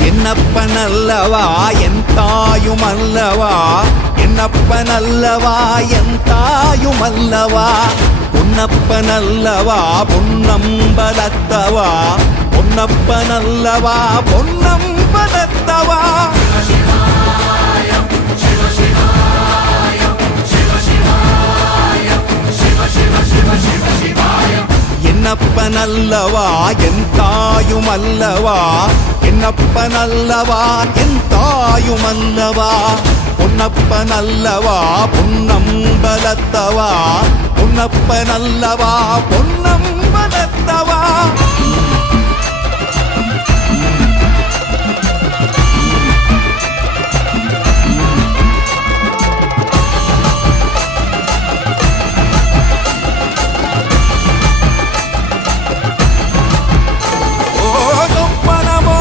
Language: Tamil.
என்னப்பனல்லவா என் தாயுமல்லவா, என்னப்பனல்லவா என் தாயுமல்லவா, பொன்னப்பனல்லவா பொன்னம்பலத்தவா, பொன்னப்பனல்லவா பொன்னம்பலத்தவா. என்னப்பனல்லவா என் தாயுமல்லவா, என்னப்பனல்லவா என் தாயுமல்லவா, பொன்னப்பனல்லவா பொன்னம்பலத்தவா, பொன்னப்பனல்லவா பொன்னம்பலத்தவா.